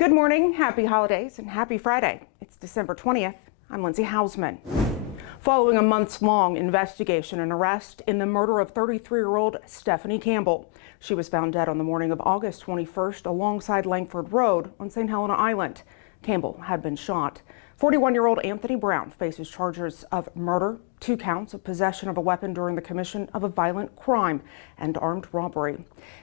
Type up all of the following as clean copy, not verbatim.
Good morning, happy holidays, and happy Friday. It's December 20th. I'm Lindsay Hausman. Following a months-long investigation and arrest in the murder of 33-year-old Stephanie Campbell, she was found dead on the morning of August 21st alongside Langford Road on St. Helena Island. Campbell had been shot. 41-year-old Anthony Brown faces charges of murder, 2 counts of possession of a weapon during the commission of a violent crime, and armed robbery.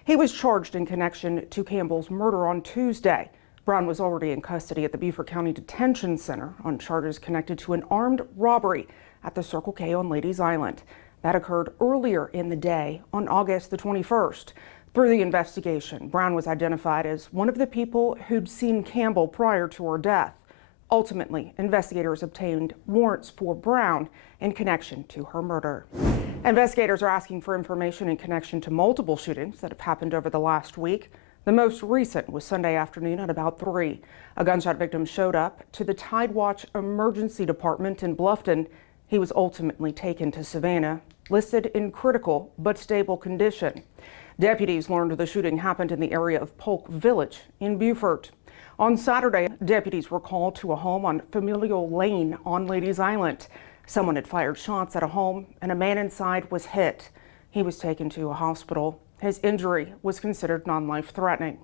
He was charged in connection to Campbell's murder on Tuesday. Brown was already in custody at the Beaufort County Detention Center on charges connected to an armed robbery at the Circle K on Ladies Island. That occurred earlier in the day on August the 21st. Through the investigation, Brown was identified as one of the people who'd seen Campbell prior to her death. Ultimately, investigators obtained warrants for Brown in connection to her murder. Investigators are asking for information in connection to multiple shootings that have happened over the last week. The most recent was Sunday afternoon at about 3. A gunshot victim showed up to the Tidewatch Emergency Department in Bluffton. He was ultimately taken to Savannah, listed in critical but stable condition. Deputies learned the shooting happened in the area of Polk Village in Beaufort. On Saturday, deputies were called to a home on Familial Lane on Ladies Island. Someone had fired shots at a home and a man inside was hit. He was taken to a hospital. His injury was considered non-life-threatening.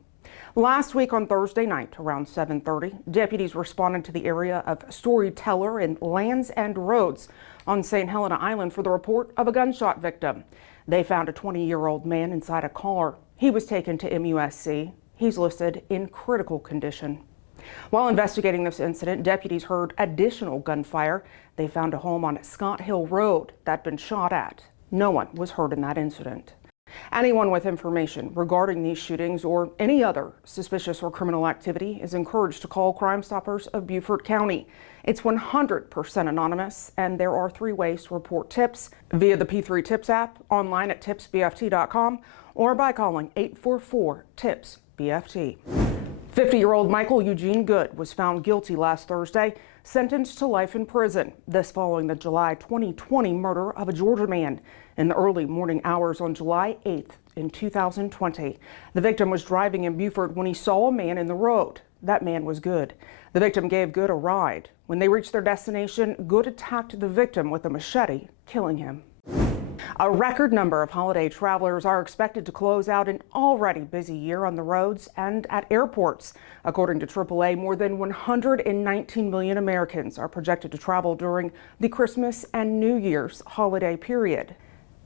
Last week on Thursday night around 7:30, deputies responded to the area of Storyteller and Lands and Roads on St. Helena Island for the report of a gunshot victim. They found a 20-year-old man inside a car. He was taken to MUSC. He's listed in critical condition. While investigating this incident, deputies heard additional gunfire. They found a home on Scott Hill Road that'd been shot at. No one was hurt in that incident. Anyone with information regarding these shootings or any other suspicious or criminal activity is encouraged to call Crime Stoppers of Beaufort County. It's 100% anonymous, and there are 3 ways to report tips: via the P3 Tips app, online at tipsbft.com, or by calling 844-TIPS-BFT. 50-year-old Michael Eugene Good was found guilty last Thursday, sentenced to life in prison. This following the July 2020 murder of a Georgia man in the early morning hours on July 8th in 2020. The victim was driving in Beaufort when he saw a man in the road. That man was Good. The victim gave Good a ride. When they reached their destination, Good attacked the victim with a machete, killing him. A record number of holiday travelers are expected to close out an already busy year on the roads and at airports. According to AAA, more than 119 million Americans are projected to travel during the Christmas and New Year's holiday period.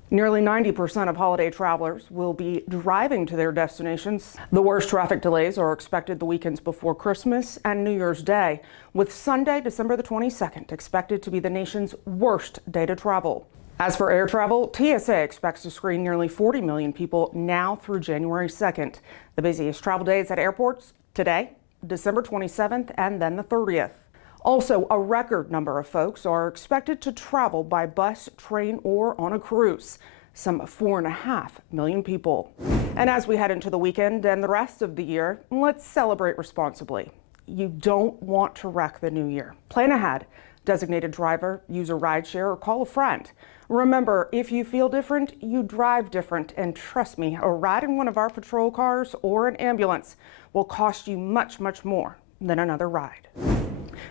Nearly 90% of holiday travelers will be driving to their destinations. The worst traffic delays are expected the weekends before Christmas and New Year's Day, with Sunday, December the 22nd, expected to be the nation's worst day to travel. As for air travel, TSA expects to screen nearly 40 million people now through January 2nd. The busiest travel days at airports today, December 27th, and then the 30th. Also, a record number of folks are expected to travel by bus, train, or on a cruise. Some 4.5 million people. And as we head into the weekend and the rest of the year, let's celebrate responsibly. You don't want to wreck the new year. Plan ahead. Designated driver, use a rideshare, or call a friend. Remember, if you feel different, you drive different. And trust me, a ride in one of our patrol cars or an ambulance will cost you much, much more than another ride.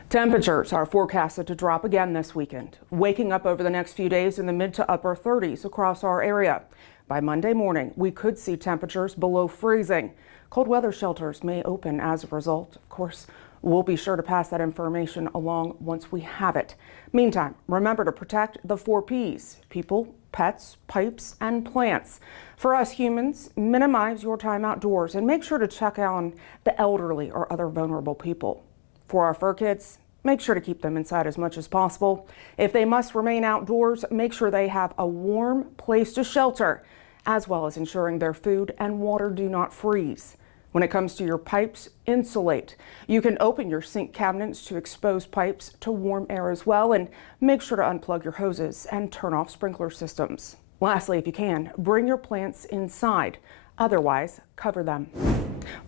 Temperatures are forecasted to drop again this weekend, waking up over the next few days in the mid to upper 30s across our area. By Monday morning, we could see temperatures below freezing. Cold weather shelters may open as a result. Of course, we'll be sure to pass that information along once we have it. Meantime, remember to protect the 4 Ps: people, pets, pipes, and plants. For us humans, minimize your time outdoors and make sure to check on the elderly or other vulnerable people. For our fur kids, make sure to keep them inside as much as possible. If they must remain outdoors, make sure they have a warm place to shelter, as well as ensuring their food and water do not freeze. When it comes to your pipes, insulate. You can open your sink cabinets to expose pipes to warm air as well, and make sure to unplug your hoses and turn off sprinkler systems. Lastly, if you can, bring your plants inside. Otherwise, cover them.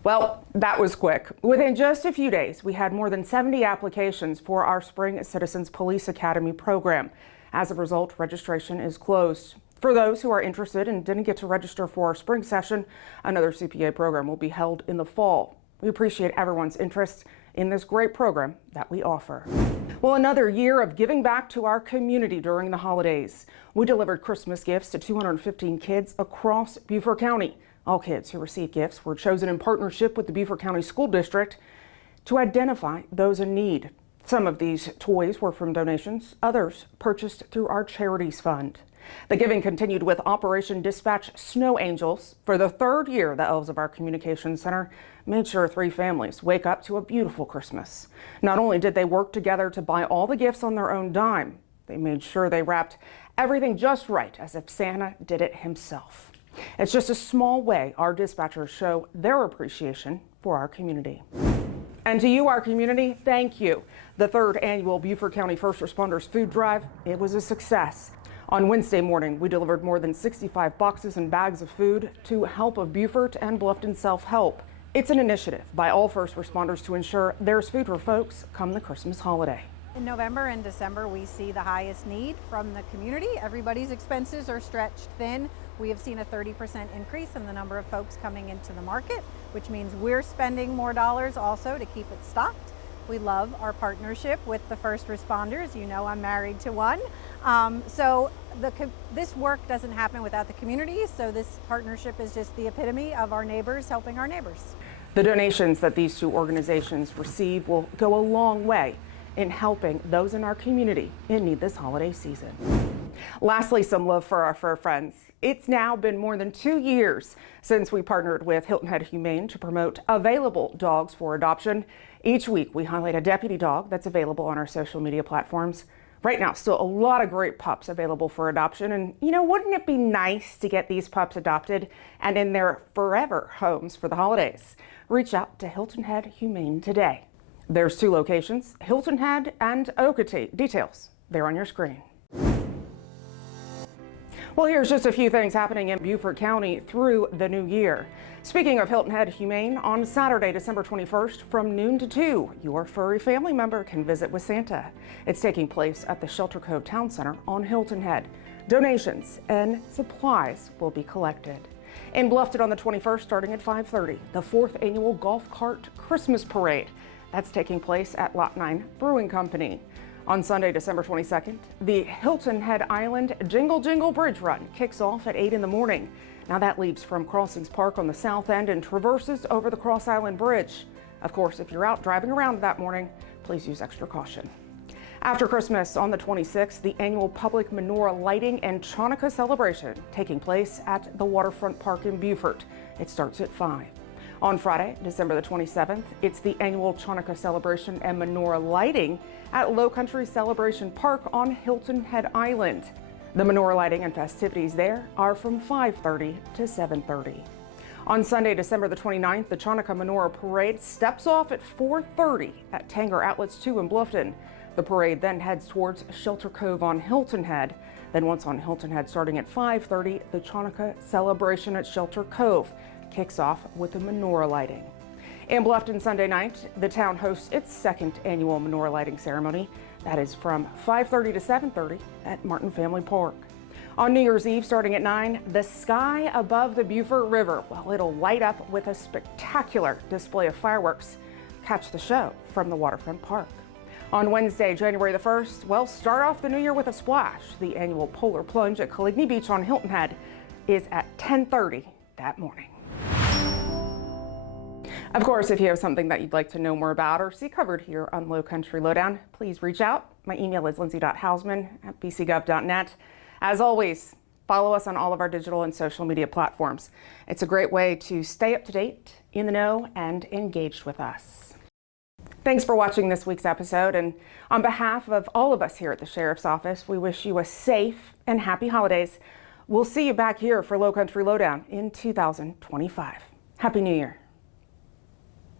Well, that was quick. Within just a few days, we had more than 70 applications for our Spring Citizens Police Academy program. As a result, registration is closed. For those who are interested and didn't get to register for our spring session, another CPA program will be held in the fall. We appreciate everyone's interest in this great program that we offer. Well, another year of giving back to our community during the holidays. We delivered Christmas gifts to 215 kids across Beaufort County. All kids who received gifts were chosen in partnership with the Beaufort County School District to identify those in need. Some of these toys were from donations, others purchased through our charities fund. The giving continued with Operation Dispatch Snow Angels. For the third year, the elves of our communications center made sure 3 families wake up to a beautiful Christmas. Not only did they work together to buy all the gifts on their own dime, they made sure they wrapped everything just right, as if Santa did it himself. It's just a small way our dispatchers show their appreciation for our community. And to you, our community, thank you. The 3rd annual Beaufort County First Responders Food Drive, it was a success. On Wednesday morning, we delivered more than 65 boxes and bags of food to Help of Beaufort and Bluffton Self-Help. It's an initiative by all first responders to ensure there's food for folks come the Christmas holiday. In November and December, we see the highest need from the community. Everybody's expenses are stretched thin. We have seen a 30% increase in the number of folks coming into the market, which means we're spending more dollars also to keep it stocked. We love our partnership with the first responders. You know, I'm married to one. This work doesn't happen without the community, so this partnership is just the epitome of our neighbors helping our neighbors. The donations that these 2 organizations receive will go a long way in helping those in our community in need this holiday season. Lastly, some love for our fur friends. It's now been more than 2 years since we partnered with Hilton Head Humane to promote available dogs for adoption. Each week, we highlight a deputy dog that's available on our social media platforms. Right now, still a lot of great pups available for adoption. And, you know, wouldn't it be nice to get these pups adopted and in their forever homes for the holidays? Reach out to Hilton Head Humane today. There's 2 locations, Hilton Head and Oakatee. Details, they're on your screen. Well, here's just a few things happening in Beaufort County through the new year. Speaking of Hilton Head Humane, on Saturday, December 21st, from noon to 2, your furry family member can visit with Santa. It's taking place at the Shelter Cove Town Center on Hilton Head. Donations and supplies will be collected. In Bluffton on the 21st, starting at 5:30, the 4th annual Golf Cart Christmas Parade. That's taking place at Lot 9 Brewing Company. On Sunday, December 22nd, the Hilton Head Island Jingle Jingle Bridge Run kicks off at 8 in the morning. Now that leaves from Crossings Park on the south end and traverses over the Cross Island Bridge. Of course, if you're out driving around that morning, please use extra caution. After Christmas, on the 26th, the annual public menorah lighting and Chanukah celebration taking place at the Waterfront Park in Beaufort. It starts at 5. On Friday, December the 27th, it's the annual Chanukah celebration and menorah lighting at Lowcountry Celebration Park on Hilton Head Island. The menorah lighting and festivities there are from 5:30 to 7:30. On Sunday, December the 29th, the Chanukah Menorah Parade steps off at 4:30 at Tanger Outlets 2 in Bluffton. The parade then heads towards Shelter Cove on Hilton Head. Then once on Hilton Head, starting at 5:30, the Chanukah celebration at Shelter Cove kicks off with the menorah lighting. In Bluffton Sunday night, the town hosts its 2nd annual menorah lighting ceremony. That is from 5:30 to 7:30 at Martin Family Park. On New Year's Eve, starting at 9, the sky above the Beaufort River, well, it'll light up with a spectacular display of fireworks. Catch the show from the Waterfront Park. On Wednesday, January the 1st, well, start off the new year with a splash. The annual Polar Plunge at Coligny Beach on Hilton Head is at 10:30 that morning. Of course, if you have something that you'd like to know more about or see covered here on Lowcountry Lowdown, please reach out. My email is lindsay.hausman@bcgov.net. As always, follow us on all of our digital and social media platforms. It's a great way to stay up to date, in the know, and engaged with us. Thanks for watching this week's episode, and on behalf of all of us here at the Sheriff's Office, we wish you a safe and happy holidays. We'll see you back here for Lowcountry Lowdown in 2025. Happy New Year.